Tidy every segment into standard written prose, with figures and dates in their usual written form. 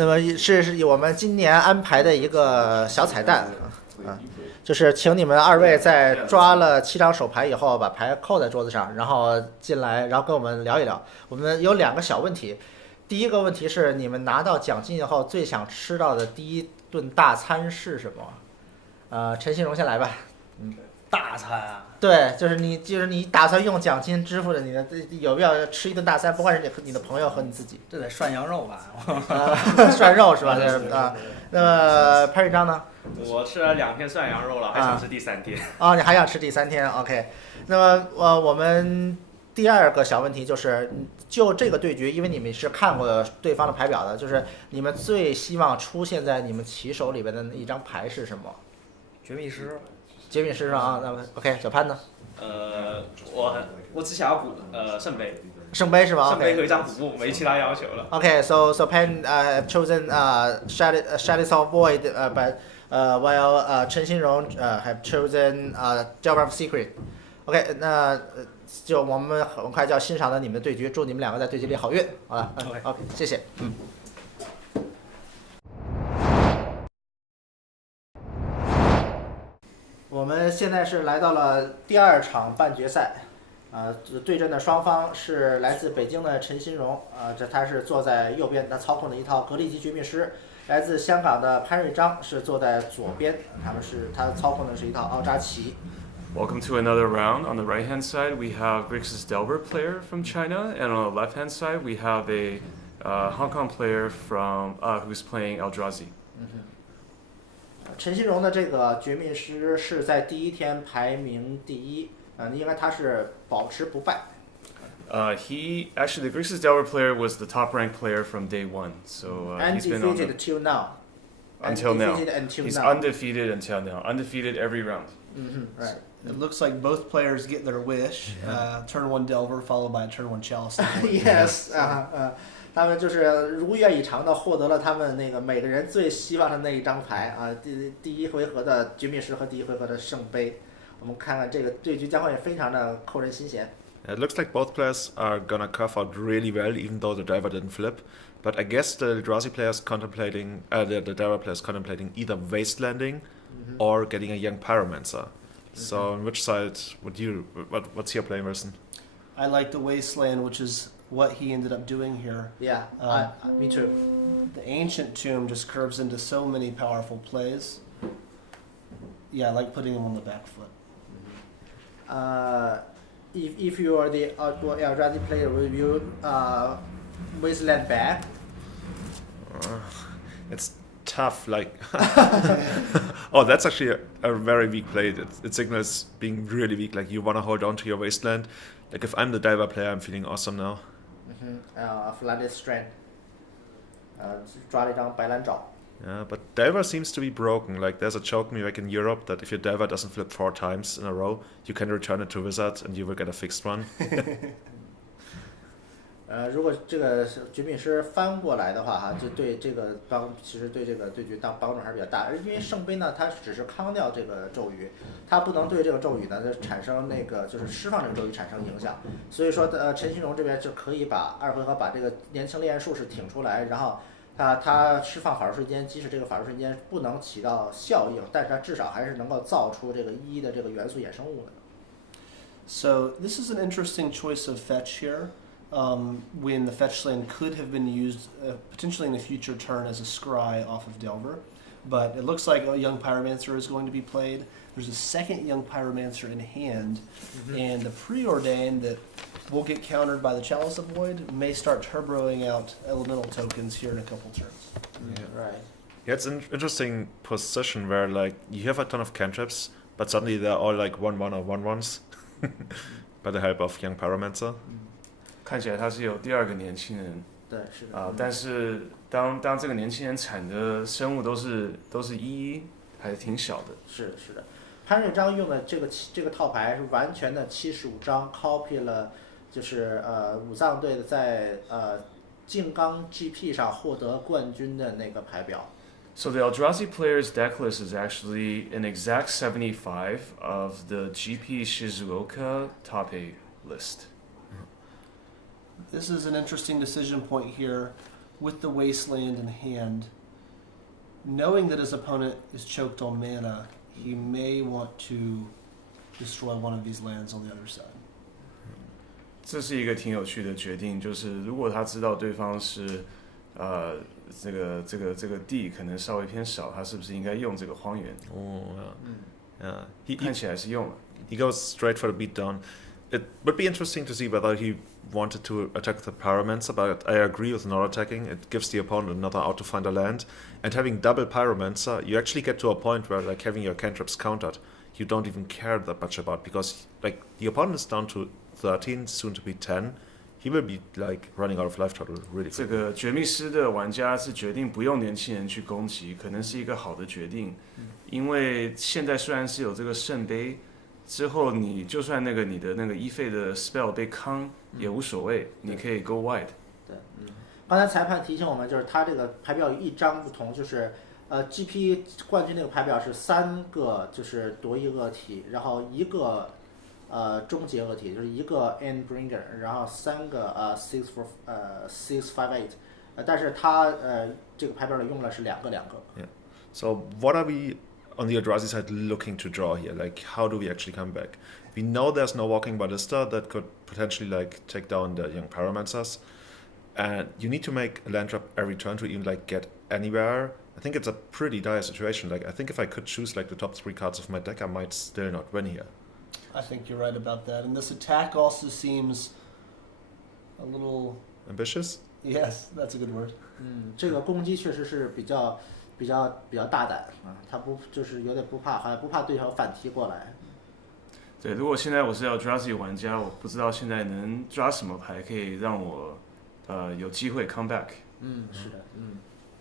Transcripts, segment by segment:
那么是我们今年安排的一个小彩蛋啊，就是请你们2位在抓了7张手牌以后，把牌扣在桌子上，然后进来，然后跟我们聊一聊。我们有2个小问题，第一个问题是你们拿到奖金以后最想吃到的第一顿大餐是什么？陈新荣先来吧。大餐啊？对，就是你打算用奖金支付的，你的有必要吃一顿大餐？不管是你的朋友和你自己，这得涮羊肉吧？涮肉是吧？啊，那么潘瑞章呢？我吃了2天涮羊肉了，还想吃第3天。哦，你还想吃第3天 ？OK。那么我们第2个小问题就是，就这个对局，因为你们是看过对方的牌表的，就是你们最希望出现在你们棋手里边的一张牌是什么？绝密师。绝密师啊，那么 OK， 小潘呢？我只想要补圣杯。圣杯是吧？圣杯和一张补布，没其他要求了。Okay, so Pan chosen Shadows of Void, but while Chen Xinrong have chosen Delver of Secret. OK， 那就我们很快就要欣赏到你们的对局，祝你们2个在对局里好运。好了 ，OK， 谢谢。我们现在是来到了第2场半决赛，对阵的双方是来自北京的陈新荣，他是坐在右边，他操控的一套格力级绝密师；来自香港的潘瑞章是坐在左边，他操控的是一套奥扎奇。Welcome to another round. On the right-hand side, we have Grixis Delver player from China, and on the left-hand side, we have a Hong Kong player from who's playing Eldrazi. 陈新荣的这个绝密师是在第1天排名第1，应该他是保持不败。He actually the Grixis Delver player was the top-ranked player from day 1, so he's been on undefeated till now. Until now, he's now. undefeated until now. Undefeated every round. Right. It looks like both players get their wish. Turn 1 Delver followed by a turn 1 Chalice. Yes. 他们就是如愿以偿的获得了他们那个每个人最希望的那一张牌啊，第1回合的绝密师和第1回合的圣杯。我们看看这个对局将会非常的扣人心弦。It looks like both players are gonna curve out really well, even though the Delver didn't flip. But I guess the Eldrazi players contemplating, the Delver players contemplating either wastelanding or getting a young Pyromancer. So on which side what's your play, Merson? I like the Wasteland, which is what he ended up doing here. Yeah, me too. The Ancient Tomb just curves into so many powerful plays. Yeah, I like putting him on the back foot. If you are the Eldrazi player, will you Wasteland back? It's tough, like... Oh, that's actually a very weak play. It signals being really weak, like you want to hold on to your Wasteland. Like if I'm the Delver player, I'm feeling awesome now. Flooded Strand. 抓了一张白蓝爪。 Yeah, but Delver seems to be broken. Like there's a joke back in Europe that if your Delver doesn't flip 4 times in a row, you can return it to Wizard and you will get a fixed one. 如果这个绝密师翻过来的话，哈，就对这个其实对这个对局帮助还是比较大。因为圣杯呢，它只是康掉这个咒语，它不能对这个咒语呢产生那个就是释放这个咒语产生影响。所以说，陈新荣这边就可以把2回合把这个年轻烈焰术士挺出来，然后他释放法术瞬间，即使这个法术瞬间不能起到效应，但是他至少还是能够造出这个1的这个元素衍生物的。So this is an interesting choice of fetch here. When the fetch land could have been used potentially in a future turn as a scry off of Delver, but it looks like a young Pyromancer is going to be played. There's a second young Pyromancer in hand, and the preordained that will get countered by the Chalice of Void may start turboing out elemental tokens here in a couple turns. Yeah. Right. Yeah, it's an interesting position where like you have a ton of cantrips, but suddenly they're all like 1/1 or 1/1s by the help of young Pyromancer. 看起来他是有第2个年轻人，对，是的。但是当这个年轻人产的生物都是1/1，还是挺小的。是的，潘瑞章用的这个套牌是完全的75张 copy 了，就是武藏队的在静冈 GP 上获得冠军的那个牌表。So the Eldrazi player's deck list is actually an exact 75 of the GP Shizuoka top 8 list. This is an interesting decision point here. with the Wasteland in hand, knowing that his opponent is choked on mana, he may want to destroy one of these lands on the other side. 这是一个挺有趣的决定，就是如果他知道对方是这个地可能稍微偏少，他是不是应该用这个荒原？ Oh, yeah. Yeah. 看起来是用了。 He goes straight for the beatdown. It would be interesting to see whether he wanted to attack the Pyromancer, but I agree with not attacking. It gives the opponent another out to find a land. And having double Pyromancer, you actually get to a point where, like, having your cantrips countered, you don't even care that much about, because, like, the opponent is down to 13, soon to be 10. He will be, like, running out of life total really 这 quickly. 个绝密师的玩家是决定不用年轻人去攻击，可能是一个好的决定，因为现在虽然是有这个圣杯，之后你就算你的那个一费的 spell 被康也无所谓，你可以 go wide。对，刚才裁判提醒我们，就是他这个牌表有一张不同，就是GP 冠军那个牌表是3个就是夺一个体，然后1个终结个体，就是1个 Endbringer， 然后3个658，但是他这个牌表里用的是2个。Yeah. So what are we on the Eldrazi side looking to draw here? Like, how do we actually come back? We know there's no Walking Ballista that could potentially, like, take down the young Pyromancers, and you need to make a land drop every turn to even, like, get anywhere. I think it's a pretty dire situation. Like, I think if I could choose, like, the top 3 cards of my deck, I might still not win here. I think you're right about that. And this attack also seems a little... Ambitious? Yes, that's a good word. 这个攻击确实是比较大胆啊，他就是有点不怕，好像不怕对手反踢过来。对，如果现在我是Eldrazi玩家，我不知道现在能抓什么牌可以让我有机会 come back。是的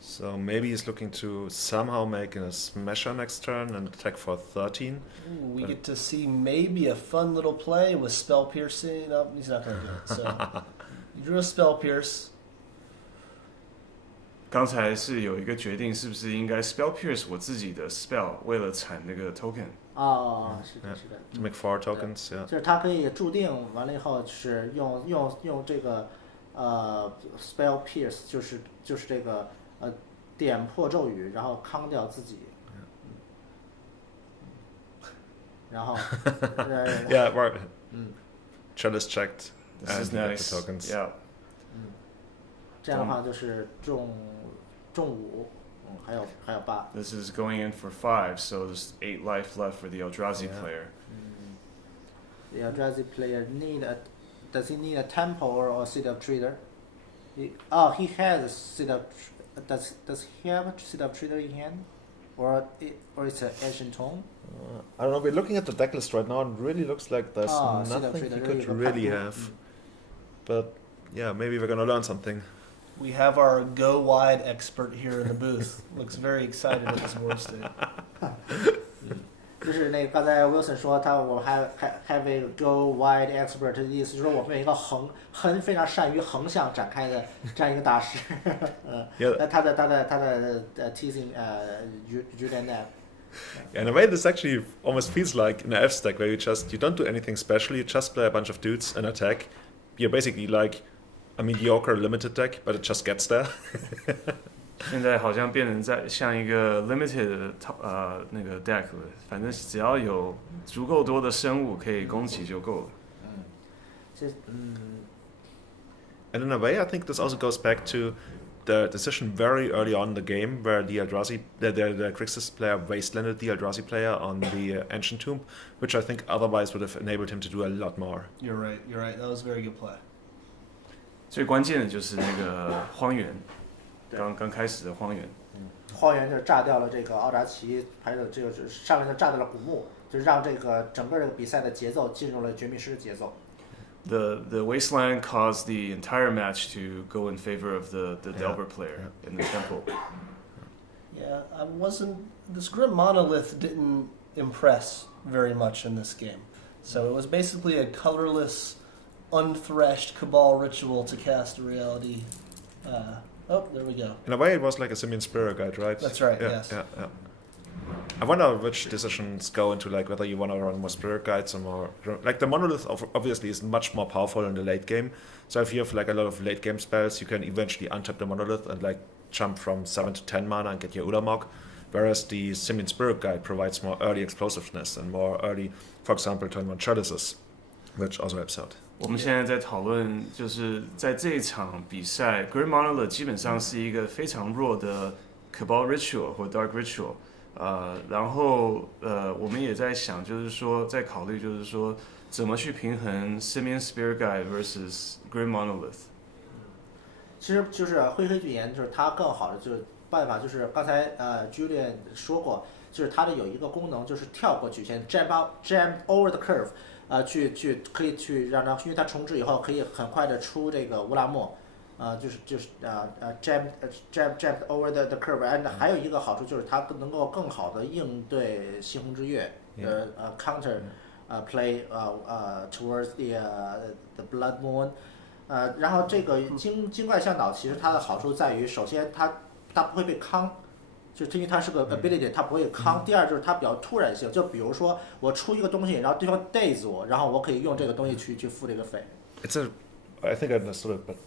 So maybe he's looking to somehow make a Smasher next turn and attack for 13. Ooh, we get to see maybe a fun little play with Spell Piercing. No, he's not going to do it. So he drew a Spell Pierce. 刚才是有一个决定，是不是应该 spell pierce 我自己的 spell， 为了产那个 token。是的。To make 4 tokens, yeah. 就是他可以注定完了以后是用这个spell pierce， 就是这个点破咒语，然后康掉自己。然后Yeah, right. Chalice checked. This and is you get nice. the tokens. Yeah. 这样的话就是中5，还有8。This is going in for 5, so there's 8 life left for the Eldrazi player. The Eldrazi player does he need a temple or a seat of trader? He has a seat of. Does he have a seat of trader in hand, or it's an ancient tome? I don't know, we're looking at the deck list right now and it really looks like there's nothing he could really have. But yeah, maybe we're gonna learn something. We have our go wide expert here in the booth. Looks very excited at this board state. 就是那个刚才 Wilson 说我们还 have a go wide expert 的意思，就是说我们有一个非常善于横向展开的这样一个大师。那他的teasing Julian Yeah, in a way, this actually almost feels like an F stack where you don't do anything special. You just play a bunch of dudes and attack. You're basically like a mediocre limited deck, but it just gets there. 现在好像变成像一个 limited 那个 deck 了，反正只要有足够多的生物可以攻击就够了。And in a way, I think this also goes back to the decision very early on in the game where the Grixis player wastelanded the Eldrazi player on the Ancient Tomb, which I think otherwise would have enabled him to do a lot more. You're right. That was a very good play. 最关键的就是那个荒原，刚开始的荒原。荒原就炸掉了这个奥扎奇，还有这个上来就炸掉了古墓，就让这个整个这个比赛的节奏进入了绝密师的节奏。The wasteland caused the entire match to go in favor of the Delver player in the temple. Yeah, this Grim Monolith didn't impress very much in this game. So it was basically a colorless, unthreshed Cabal ritual to cast a reality. There we go. In a way, it was like a Simian Spirit Guide, right? That's right, yeah, yes. Yeah. I wonder which decisions go into like whether you want to run more Spirit Guides or more like the Monolith obviously is much more powerful in the late game. So if you have like a lot of late game spells, you can eventually untap the Monolith and like jump from 7 to 10 mana and get your Ulamog. Whereas the Simian Spirit Guide provides more early explosiveness and more early, for example, turn 1 Chalices, which also helps out. 我们现在在讨论，就是在这一场比赛 ，Great Monolith 基本上是一个非常弱的 Cabal Ritual 或 Dark Ritual，然后我们也在想，就是说在考虑，就是说怎么去平衡 Simian Spirit Guide versus Great Monolith。其实就是灰黑巨岩，就是它更好的就是办法，就是刚才Julian 说过，就是它的有一个功能，就是跳过曲线 ，jump over the curve。可以去让它，因为它重置以后可以很快的出这个乌拉莫，jump over the curve， 还有一个好处就是它能够更好的应对猩红之月counter play towards the blood moon， 然后这个精怪向导其实它的好处在于，首先它不会被康。就是因为它是个 ability， 它不会康。第二就是它比较突然性，就比如说我出一个东西，然后对方 daze 我，然后我可以用这个东西去付这个费。I think I understood it, but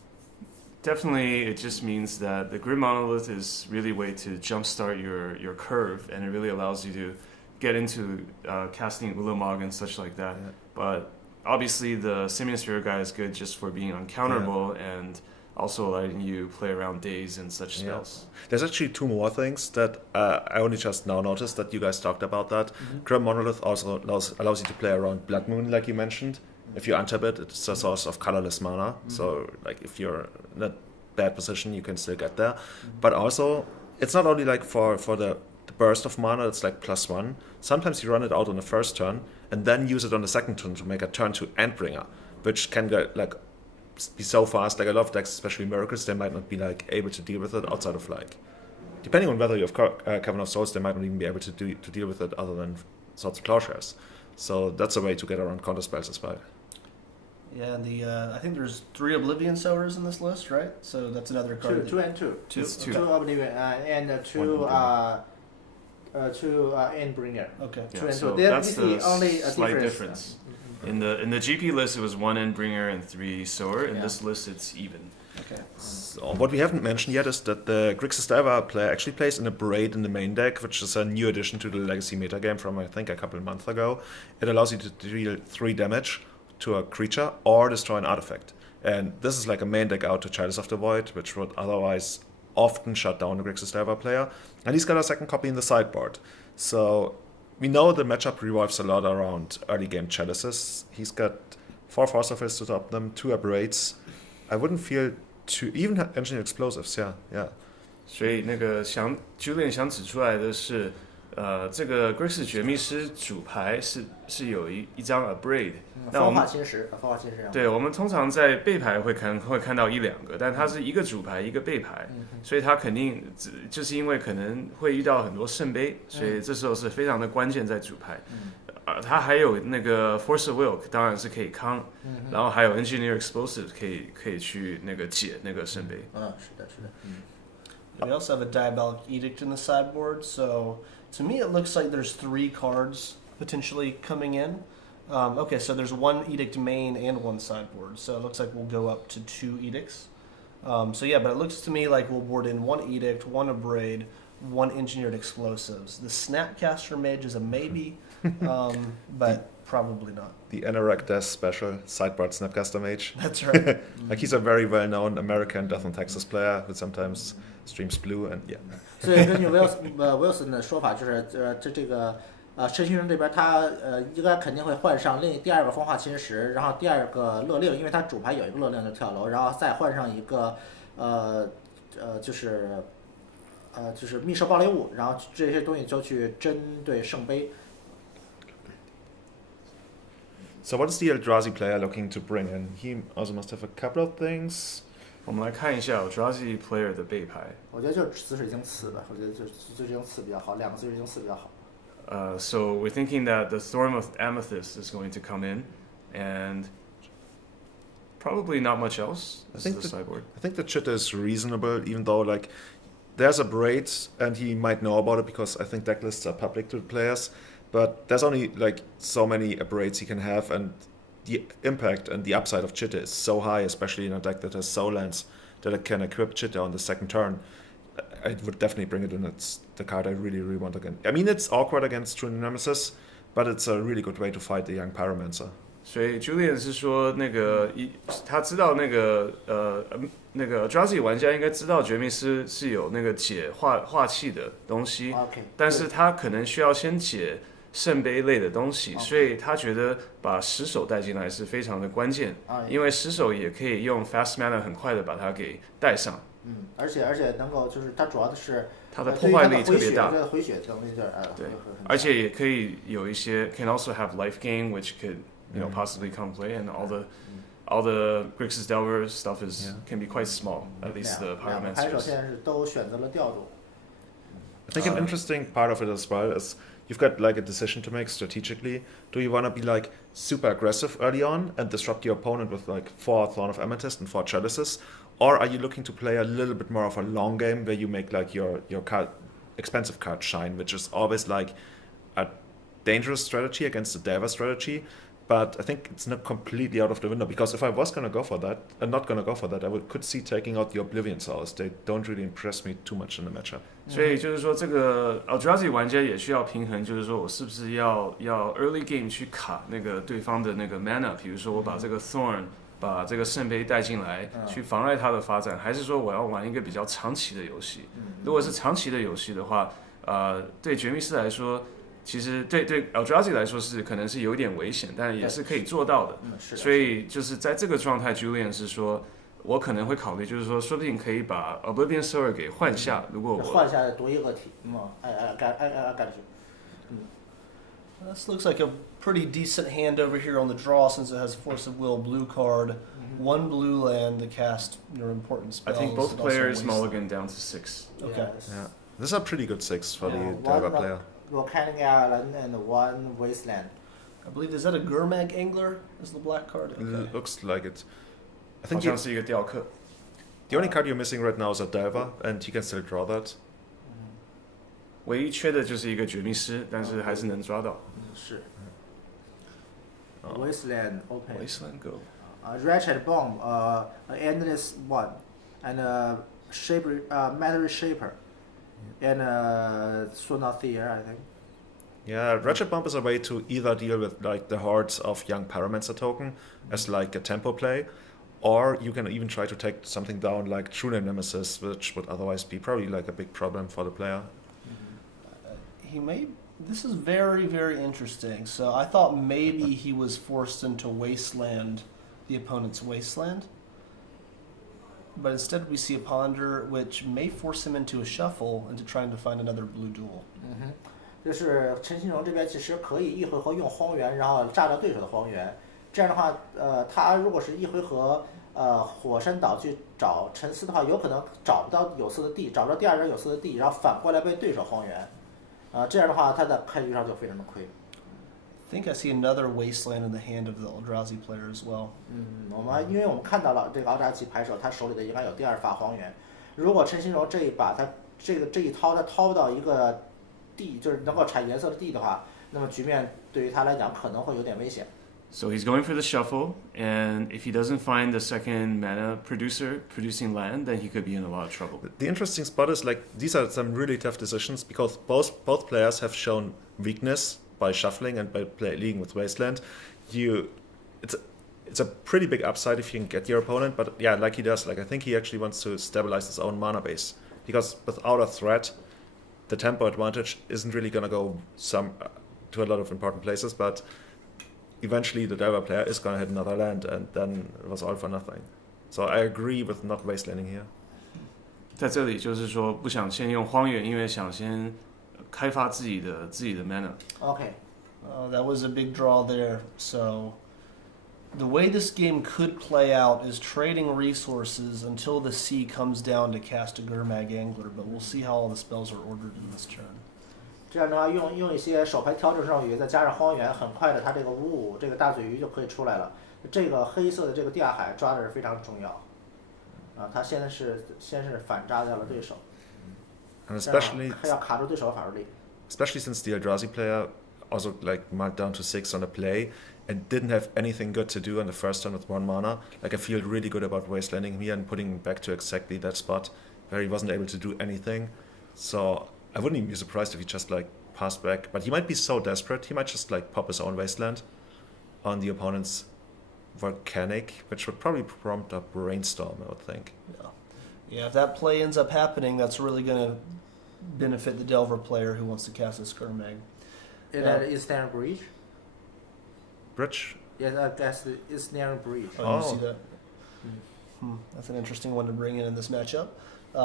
definitely it just means that the Grid Monolith is really a way to jumpstart your curve, and it really allows you to get into casting Ulamog and such like that. Yeah. But obviously the Simian Spirit Guide is good just for being uncounterable and also letting you play around days and such spells. There's actually two more things that I only just now noticed that you guys talked about that. Grim Monolith also allows you to play around Blood Moon, like you mentioned. If you untap it, it's a source of colorless mana. So like if you're in a bad position, you can still get there. But also, it's not only like for the burst of mana, it's like +1. Sometimes you run it out on the first turn and then use it on the second turn to make a turn 2 Endbringer, which can get like be so fast. Like a lot of decks, especially Miracles, they might not be like able to deal with it outside of like, depending on whether you have Cavern of Souls, they might not even be able to deal with it other than Swords of Plowshares. So that's a way to get around counter spells as well. Yeah, and I think there's 3 Oblivion Sowers in this list, right? So that's another card. Two and two. Two Oblivion and two Endbringer. Okay. Yeah, Two and so two. that's the only slight difference. In the GP list, it was 1 Endbringer and 3 Sower. In this list, it's even. Okay. So what we haven't mentioned yet is that the Grixis Diver player actually plays in a Braid in the main deck, which is a new addition to the Legacy metagame from I think a couple of months ago. It allows you to deal 3 damage to a creature or destroy an artifact. And this is like a main deck out to Chalice of the Void, which would otherwise often shut down the Grixis Diver player. And he's got a second copy in the sideboard. So we know the matchup revolves a lot around early game Chalices. He's got 4 Force of His to top them, 2 Aberrates. I wouldn't feel too even Engineer Explosives, yeah. 所以那个Julian 想指出来的是，这个 Grixis 绝密师主牌是有一张 Abrade，风化侵蚀。对，我们通常在背牌会看到1-2个，但它是一个主牌一个背牌，所以它肯定就是因为可能会遇到很多圣杯，所以这时候是非常的关键在主牌。它还有那个 Force of Will， 当然是可以康，然后还有 Engineer Explosive 可以去那个解那个圣杯。是的。We also have a Diabolic Edict in the sideboard, so to me it looks like there's 3 cards potentially coming in. Okay, so there's 1 Edict main and 1 sideboard, so it looks like we'll go up to 2 Edicts. So yeah, but it looks to me like we'll board in 1 Edict, 1 Abrade, 1 Engineered Explosives. The Snapcaster Mage is a maybe, but probably not. The Anorak Death special sideboard Snapcaster Mage. That's right. Like he's a very well-known American Death on Texas player who sometimes streams blue and yeah. 所以根据 Wilson 的说法，就是这个申勋人这边他应该肯定会换上第2个风化侵蚀，然后第2个勒令，因为他主牌有一个勒令就跳楼，然后再换上一个就是密授爆裂物，然后这些东西就去针对圣杯。So what is the Eldrazi player looking to bring in? He also must have a couple of things. 我们来看一下 Eldrazi player 的背牌。我觉得就是紫水晶刺吧，我觉得就是紫水晶刺比较好，2个紫水晶刺比较好。So we're thinking that the Thorn of Amethyst is going to come in, and probably not much else. This is the sideboard. I think the chit is reasonable, even though like there's a braid, and he might know about it because I think deck lists are public to the players. But there's only like so many braids he can have, and the impact and the upside of Chitta is so high, especially in a deck that has soul lands that it can equip Chitta on the second turn. I would definitely bring it in. It's the card I really, really want again. I mean, it's awkward against True Nemesis, but it's a really good way to fight the young Pyromancer. 所以 Julian 是说他知道那个Eldrazi 玩家应该知道绝命师是有那个解化气的东西， 但是他可能需要先解圣杯类的东西，所以他觉得把石手带进来是非常的关键，因为石手也可以用 fast mana 很快的把它给带上。而且能够就是它主要的是它的破坏力特别大，回血能力对，而且也可以有一些 can also have life gain which could possibly come play, and all the Grixis Delver stuff can be quite small, at least the Pyromancers. 牌手现在是都选择了调度。I think an interesting part of it as well is you've got like a decision to make strategically. Do you want to be like super aggressive early on and disrupt your opponent with like 4 Thorn of Amethyst and 4 Chalices? Or are you looking to play a little bit more of a long game where you make like your expensive card shine, which is always like a dangerous strategy against the Delver strategy? But I think it's not completely out of the window, because if I was going to go for that, and not going to go for that, could see taking out the Oblivion Souls. They don't really impress me too much in the matchup. 所以就是说，这个 Eldrazi 玩家也需要平衡，就是说我是不是要 early game 去卡那个对方的那个 mana， 比如说我把这个 Thorn 把这个圣杯带进来，去妨碍它的发展，还是说我要玩一个比较长期的游戏？如果是长期的游戏的话，对绝密师来说。其实对 Eldrazi 来说是可能是有点危险，但也是可以做到的。所以就是在这个状态 ，Julian 是说，我可能会考虑，就是说，说不定可以把 Oblivion Sower 给换下。如果我换下独一个体，感觉。This looks like a pretty decent hand over here on the draw, since it has Force of Will blue card, 1 blue land to cast your important spells. I think both players mulligan down to 6. Okay. Yeah, this is a pretty good 6 for the Delver player. Volcanic Island and 1 Wasteland. I believe, is that a Gurmag Angler? Is the black card? Okay. It looks like it. I 好 think 像是一个雕刻。the only card you're missing right now is a Delver, and you can still draw that. 唯一缺的就是一个绝密师，但是还是能抓到。是。Wasteland open. Wasteland go. Wretched Bomb, Endless One, and Matter Shaper, and Sonathier, I think. Yeah, Wretched Bomb is a way to either deal with like the hordes of young Pyromancer token as like a tempo play, or you can even try to take something down like True Nemesis, which would otherwise be probably like a big problem for the player. This is very, very interesting. So I thought maybe he was forced into Wasteland, the opponent's Wasteland. But instead we see a Ponder, which may force him into a shuffle, into trying to find another blue duel. 就是陈新荣这边其实可以一回合用荒原，然后炸掉对手的荒原。这样的话，他如果是一回合火山岛去找沉思的话，有可能找不到有色的地，找不到第二张有色的地，然后反过来被对手荒原。这样的话，他在开局上就非常的亏。I think I see another Wasteland in the hand of the Eldrazi player as well. 因为我们看到了这个奥扎奇牌手，他手里的应该有第二发荒原。如果陈新荣这一把他这一掏，他掏不到一个地，就是能够产颜色的地的话，那么局面对于他来讲可能会有点危险。So he's going for the shuffle, and if he doesn't find the second mana producer producing land, then he could be in a lot of trouble. The interesting spot is like these are some really tough decisions because both players have shown weakness by shuffling and by playing with Wasteland. It's a pretty big upside if you can get your opponent, but yeah, like he does, like I think he actually wants to stabilize his own mana base, because without a threat, the tempo advantage isn't really gonna go to a lot of important places, but eventually the Delver player is gonna hit another land, and then it was all for nothing. So I agree with not wastelanding here. 在这里就是说不想先用荒原，因为想先开发自己的 mana. Okay. That was a big draw there. So the way this game could play out is trading resources until the sea comes down to cast a Gurmag Angler, but we'll see how all the spells are ordered in this turn. 这样的话，用一些手牌调整上鱼，再加上荒原，很快的，它这个5/5这个大嘴鱼就可以出来了。这个黑色的这个地下海抓的是非常重要。他先是反炸掉了对手。And especially 要卡住对手的法术力。 especially since the Eldrazi player also like marked down to 6 on a play and didn't have anything good to do on the first turn with 1 mana. Like I feel really good about wastelanding him here and putting him back to exactly that spot where he wasn't able to do anything. So I wouldn't even be surprised if he just like passed back. But he might be so desperate, he might just like pop his own wasteland on the opponent's volcanic, which would probably prompt a brainstorm, I would think. Yeah, if that play ends up happening, that's really going to benefit the Delver player who wants to cast a Skirmag. Is there a bridge? Bridge? Yes, I guess it's near a bridge. Oh, you see that? That's an interesting one to bring in this matchup.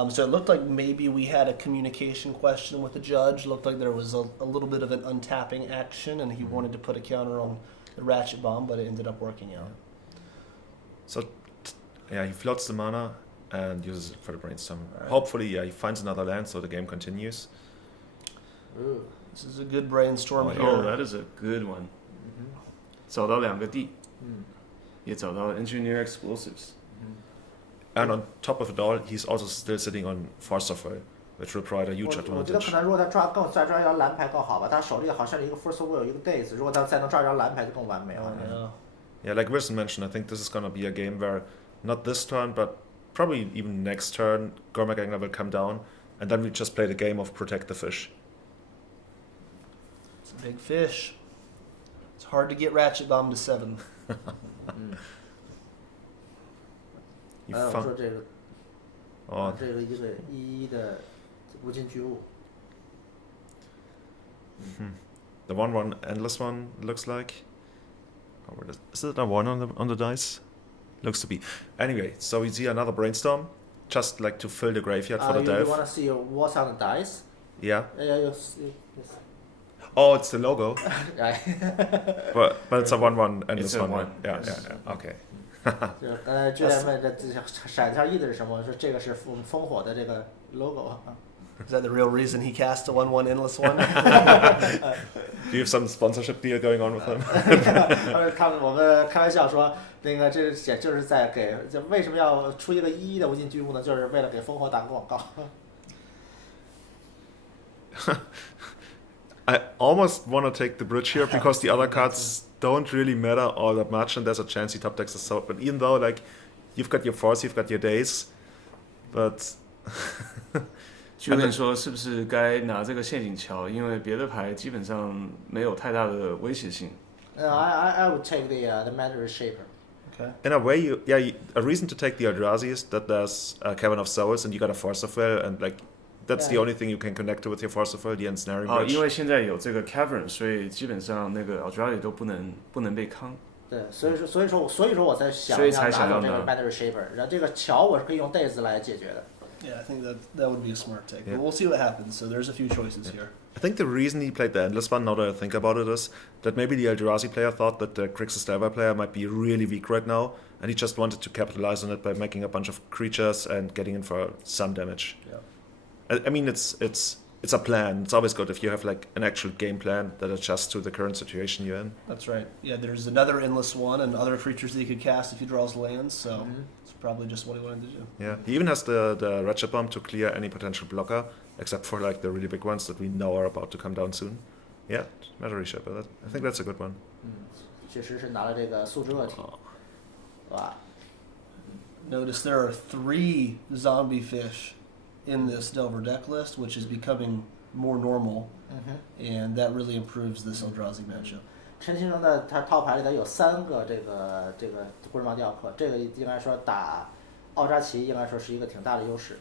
So it looked like maybe we had a communication question with the judge. Looked like there was a little bit of an untapping action, and he wanted to put a counter on the Ratchet Bomb, but it ended up working out. So, yeah, he floats the mana and uses it for the brainstorm. Right. Hopefully, yeah, he finds another land so the game continues. Ooh. This is a good brainstorm here. Oh, that is a good one. 找到2个地，也找到 Engineer Explosives。 And on top of it all, he's also still sitting on Force of Will, which will provide a huge 我觉得 advantage. 可能如果他再抓一张蓝牌更好吧，他手里好像是一个 First of Will 一个 Days， 如果他再能抓一张蓝牌就更完美了。 Yeah. Yeah, like Wilson mentioned, I think this is going to be a game where not this turn, but probably even next turn, Gormak Angler will come down, and then we just play the game of Protect the Fish. It's a big fish. It's hard to get Ratchet Bomb to 7. You 我 found- 说这个 oh, 这个一个1/1的无尽巨物。 the 1/1 endless one looks like. Oh, where is it a 1 on the dice? Looks to be. Anyway, so we see another brainstorm, just like to fill the graveyard for the You delve. wanna see what's on the dice? Yeah. Yeah. Oh, it's the logo, Right. but it's a 1/1 endless It's a one. one. Yeah, yeah. Okay. 就是刚才Julian问这闪条意思是什么？说这个是我们烽火的这个 logo。 Is that the real reason he cast a 1/1 endless one? Do you have some sponsorship deal going on with him? 我们开玩笑说，那个这也就是在给，就为什么要出一个1/1的无尽巨物呢？就是为了给烽火打个广告。 I almost want to take the bridge here because the other cards don't really matter all that much, and there's a chance he top decks the sword. But even though, like, you've got your force, you've got your days, but Julian 说是不是该拿这个陷阱桥？因为别的牌基本上没有太大的威胁性。I would take the Matter Shaper. Okay. in a way, a reason to take the Eldrazi is that there's a Cavern of Souls, and you got a Force of Will, and like that's the Yeah. only thing you can connect to with your Force of Will, the Ensnaring 哦， Bridge. 因为现在有这个 Cavern， 所以基本上那个 Eldrazi 都不能被康。对，所以说我在想所以才要拿走这个想要拿 Matter Shaper，然后这个桥我是可以用 Days 来解决的。 Yeah, I think that would be a smart take. Yeah. But we'll see what happens. So there's a few choices here. I think the reason he played the Endless one, now that I think about it, is that maybe the Eldrazi player thought that the Grixis Delver player might be really weak right now, and he just wanted to capitalize on it by making a bunch of creatures and getting in for some damage. Yeah. I mean, it's a plan. It's always good if you have like an actual game plan that adjusts to the current situation you're in. That's right. Yeah, there's another endless one and other creatures that he could cast if he draws lands. So it's probably just what he wanted to do. Yeah, he even has the Ratchet Bomb to clear any potential blocker, except for like the really big ones that we know are about to come down soon. Yeah, Measure Shaper. I think that's a good one. 确实是拿了这个素质恶体，哇， Notice there are 3 zombie fish in this Delver deck list, which is becoming more normal, and that really improves this Eldrazi matchup. 陈先生的他套牌里头有3个这个孤人王雕刻，这个应该说打奥扎奇应该说是一个挺大的优势。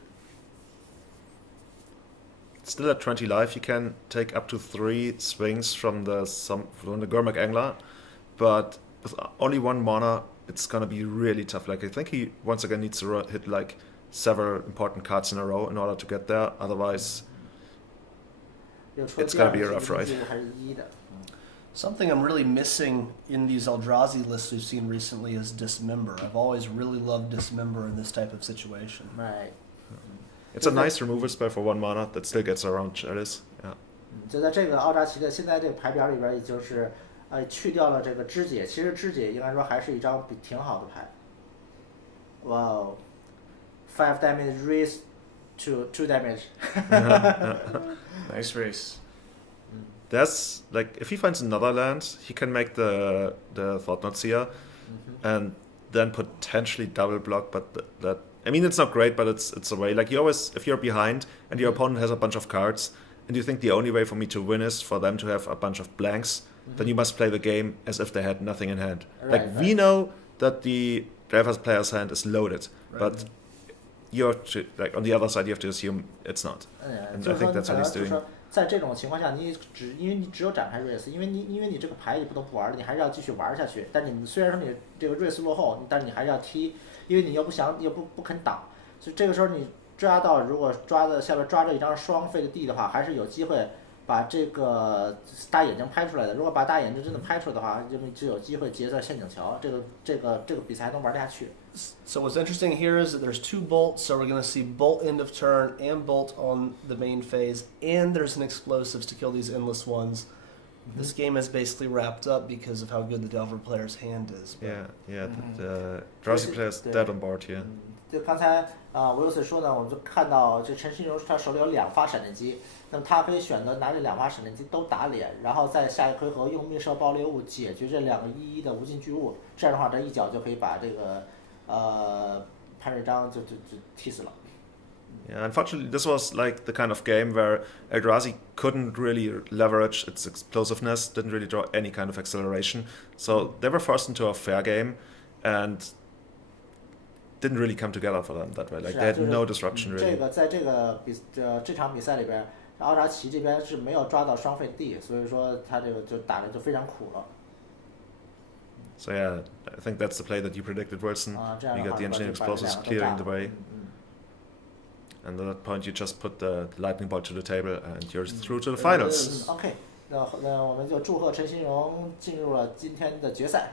Still at 20 life, you can take up to 3 swings from the Gormak Angler, but with only 1 mana, it's gonna be really tough. Like I think he once again needs to hit like several important cards in a row in order to get there. Otherwise, it's gonna be a rough ride. 还是1的。 Something I'm really missing in these Eldrazi lists we've seen recently is Dismember. I've always really loved Dismember in this type of situation. Right. It's a nice removal spell for 1 mana that still gets around Chalice. Yeah. 就在这个奥扎奇的现在这个牌表里边，也就是去掉了这个肢解，其实肢解应该说还是一张挺好的牌。哇哦 ，5 damage raise two damage. Nice race. There's like if he finds another land, he can make the Thought-Knot Seer, and then potentially double block. But that I mean, it's not great, but it's a way. Like you always, if you're behind and your opponent has a bunch of cards, and you think the only way for me to win is for them to have a bunch of blanks, then you must play the game as if they had nothing in hand. We know that the driver's player's hand is loaded, but you have to, like on the other side, you have to assume it's not. And I think that's what he's doing. 在这种情况下，因为你只有展开 race， 因为你这个牌你不能不玩了，你还是要继续玩下去。但你虽然说你这个 race 落后，但是你还是要踢，因为你又不肯挡，所以这个时候你抓到如果下边抓着一张双费的地的话，还是有机会把这个大眼睛拍出来的。如果把大眼睛真的拍出来的话，就有机会结在陷阱桥，这个比赛还能玩得下去。So what's interesting here is that there's 2 bolts, so we're going to see bolt end of turn and bolt on the main phase, and there's an explosives to kill these endless ones. This game is basically wrapped up because of how good the Delver player's hand is. Yeah. The Eldrazi player's dead on board here. 就刚才Wilson 说呢，我们就看到这陈新荣他手里有2发闪电击，那么他可以选择拿这2发闪电击都打脸，然后在下一回合用命射爆裂物解决这2个1/1的无尽巨物，这样的话这一脚就可以把这个潘瑞章就踢死了。Yeah, unfortunately, this was like the kind of game where Eldrazi couldn't really leverage its explosiveness, didn't really draw any kind of acceleration. So they were forced into a fair game and didn't really come together for them that way. Like they had no disruption really. 这个在这场比赛里边，奥扎奇这边是没有抓到双费地，所以说他这个就打的就非常苦了。So yeah, I think that's the play that you predicted, Wilson. You got the engineering explosives clearing the way. And at that point, you just put the lightning bolt to the table, and you're through to the finals. OK， 那我们就祝贺陈新荣进入了今天的决赛。